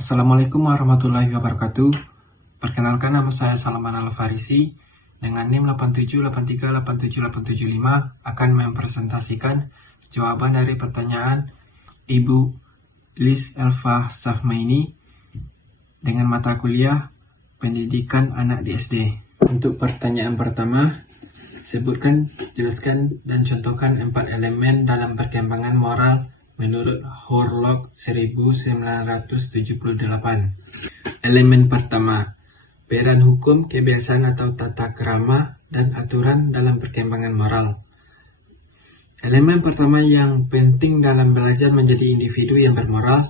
Assalamualaikum warahmatullahi wabarakatuh. Perkenalkan, nama saya Salman Al-Farisi dengan NIM 87838785 akan mempresentasikan jawaban dari pertanyaan Ibu Liz Elva Sahmaini dengan mata kuliah Pendidikan Anak di SD. Untuk pertanyaan pertama, sebutkan, jelaskan, dan contohkan 4 elemen dalam perkembangan moral menurut Horlock 1978. Elemen pertama, peran hukum, kebiasaan atau tata krama dan aturan dalam perkembangan moral. Elemen pertama yang penting dalam belajar menjadi individu yang bermoral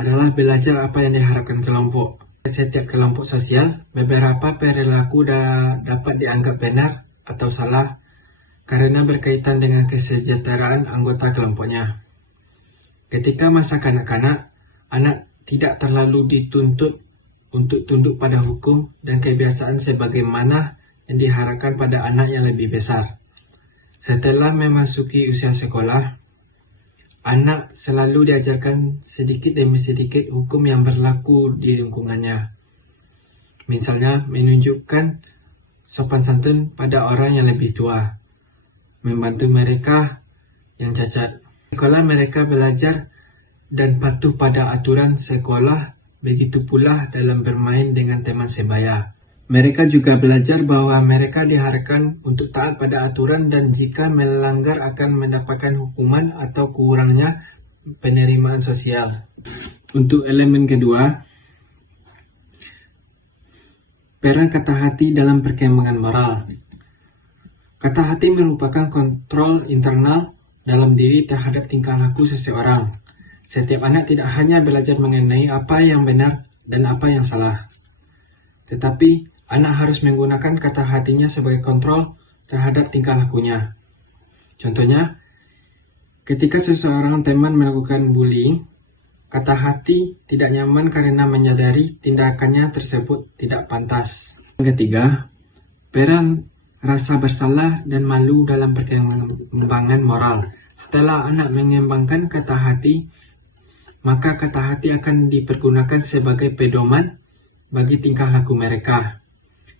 adalah belajar apa yang diharapkan kelompok. Setiap kelompok sosial, beberapa perilaku dapat dianggap benar atau salah karena berkaitan dengan kesejahteraan anggota kelompoknya. Ketika masa kanak-kanak, anak tidak terlalu dituntut untuk tunduk pada hukum dan kebiasaan sebagaimana yang diharapkan pada anak yang lebih besar. Setelah memasuki usia sekolah, anak selalu diajarkan sedikit demi sedikit hukum yang berlaku di lingkungannya. Misalnya, menunjukkan sopan santun pada orang yang lebih tua, membantu mereka yang cacat. Sekolah mereka belajar dan patuh pada aturan sekolah, begitu pula dalam bermain dengan teman sebaya. Mereka juga belajar bahwa mereka diharapkan untuk taat pada aturan dan jika melanggar akan mendapatkan hukuman atau kurangnya penerimaan sosial. Untuk elemen kedua, peran kata hati dalam perkembangan moral. Kata hati merupakan kontrol internal dalam diri terhadap tingkah laku seseorang. Setiap anak tidak hanya belajar mengenai apa yang benar dan apa yang salah, tetapi anak harus menggunakan kata hatinya sebagai kontrol terhadap tingkah lakunya. Contohnya, ketika seseorang teman melakukan bullying, kata hati tidak nyaman karena menyadari tindakannya tersebut tidak pantas. Yang ketiga, peran rasa bersalah dan malu dalam perkembangan moral. Setelah anak mengembangkan kata hati, maka kata hati akan dipergunakan sebagai pedoman bagi tingkah laku mereka.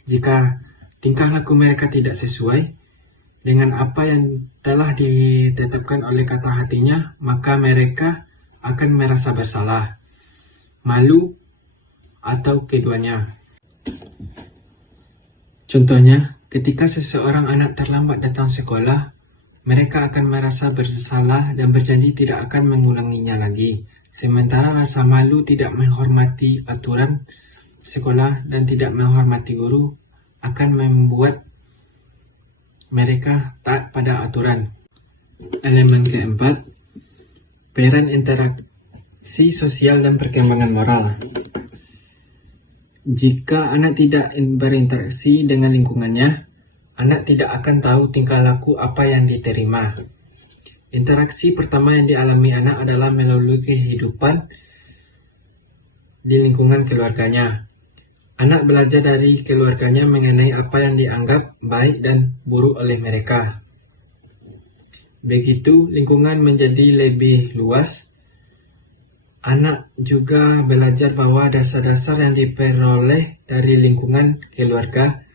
Jika tingkah laku mereka tidak sesuai dengan apa yang telah ditetapkan oleh kata hatinya, maka mereka akan merasa bersalah, malu, atau keduanya. Contohnya, ketika seseorang anak terlambat datang sekolah, mereka akan merasa bersalah dan berjanji tidak akan mengulanginya lagi. Sementara rasa malu tidak menghormati aturan sekolah dan tidak menghormati guru akan membuat mereka taat pada aturan. Elemen keempat, peran interaksi sosial dan perkembangan moral. Jika anak tidak berinteraksi dengan lingkungannya, anak tidak akan tahu tingkah laku apa yang diterima. Interaksi pertama yang dialami anak adalah melalui kehidupan di lingkungan keluarganya. Anak belajar dari keluarganya mengenai apa yang dianggap baik dan buruk oleh mereka. Begitu lingkungan menjadi lebih luas, anak juga belajar bahwa dasar-dasar yang diperoleh dari lingkungan keluarga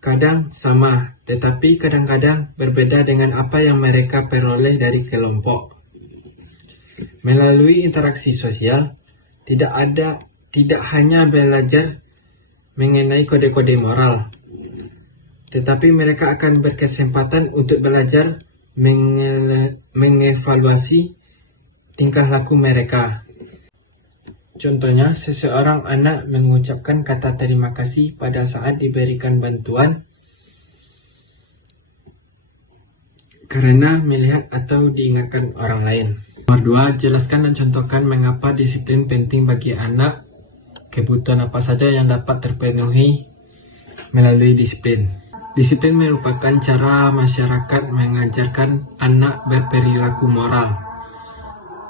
kadang sama, tetapi kadang-kadang berbeda dengan apa yang mereka peroleh dari kelompok. Melalui interaksi sosial, tidak hanya belajar mengenai kode-kode moral, tetapi mereka akan berkesempatan untuk belajar mengevaluasi tingkah laku mereka. Contohnya, seseorang anak mengucapkan kata terima kasih pada saat diberikan bantuan karena melihat atau diingatkan orang lain. Nomor 2, jelaskan dan contohkan mengapa disiplin penting bagi anak. Kebutuhan apa saja yang dapat terpenuhi melalui disiplin. Disiplin merupakan cara masyarakat mengajarkan anak berperilaku moral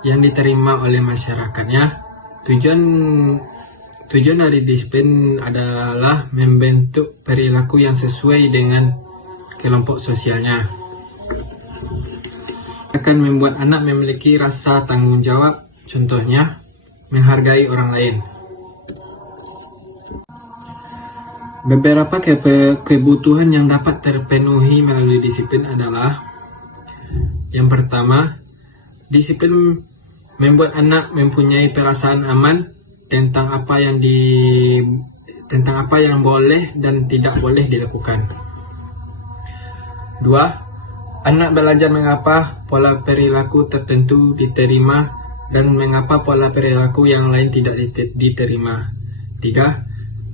yang diterima oleh masyarakatnya. Tujuan dari disiplin adalah membentuk perilaku yang sesuai dengan kelompok sosialnya. Akan membuat anak memiliki rasa tanggung jawab. Contohnya, menghargai orang lain. Beberapa kebutuhan yang dapat terpenuhi melalui disiplin adalah: yang pertama, disiplin membuat anak mempunyai perasaan aman tentang apa yang boleh dan tidak boleh dilakukan. 2. Anak belajar mengapa pola perilaku tertentu diterima dan mengapa pola perilaku yang lain tidak diterima. 3.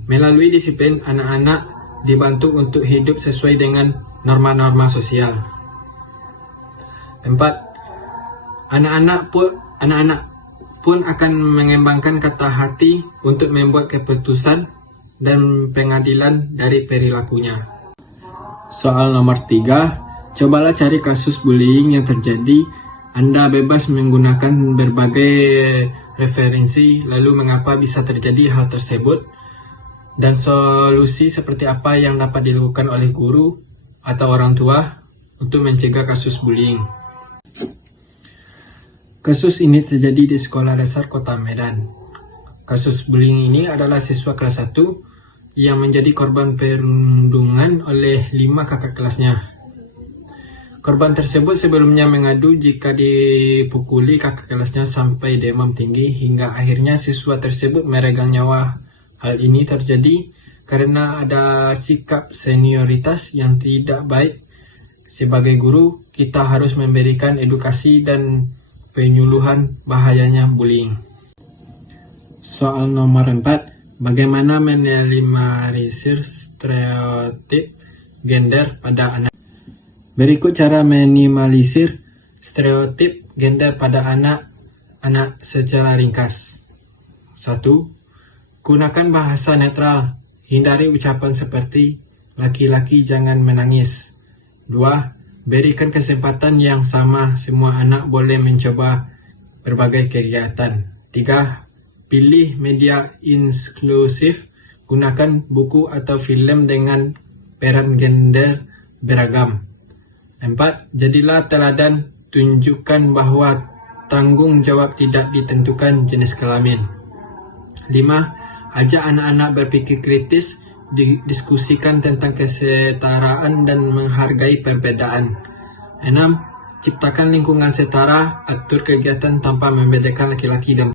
Melalui disiplin, anak-anak dibantu untuk hidup sesuai dengan norma-norma sosial. 4. Anak-anak pun akan mengembangkan kata hati untuk membuat keputusan dan pengadilan dari perilakunya. Soal nomor 3, cobalah cari kasus bullying yang terjadi. Anda bebas menggunakan berbagai referensi, lalu mengapa bisa terjadi hal tersebut, dan solusi seperti apa yang dapat dilakukan oleh guru atau orang tua untuk mencegah kasus bullying. Kasus ini terjadi di Sekolah Dasar Kota Medan. Kasus bullying ini adalah siswa kelas 1 yang menjadi korban perundungan oleh 5 kakak kelasnya. Korban tersebut sebelumnya mengadu jika dipukuli kakak kelasnya sampai demam tinggi hingga akhirnya siswa tersebut meregang nyawa. Hal ini terjadi karena ada sikap senioritas yang tidak baik. Sebagai guru, kita harus memberikan edukasi dan penyuluhan bahayanya bullying. Soal nomor 4, bagaimana meminimalisir stereotip gender pada anak? Berikut cara minimalisir stereotip gender pada anak-anak secara ringkas. 1. Gunakan bahasa netral. Hindari ucapan seperti laki-laki jangan menangis. 2. Berikan kesempatan yang sama. Semua anak boleh mencoba berbagai kegiatan. 3. Pilih media inklusif. Gunakan buku atau film dengan peran gender beragam. 4. Jadilah teladan. Tunjukkan bahwa tanggung jawab tidak ditentukan jenis kelamin. 5. Ajak anak-anak berpikir kritis, diskusikan tentang kesetaraan dan menghargai perbedaan. 6. Ciptakan lingkungan setara, atur kegiatan tanpa membedakan laki-laki dan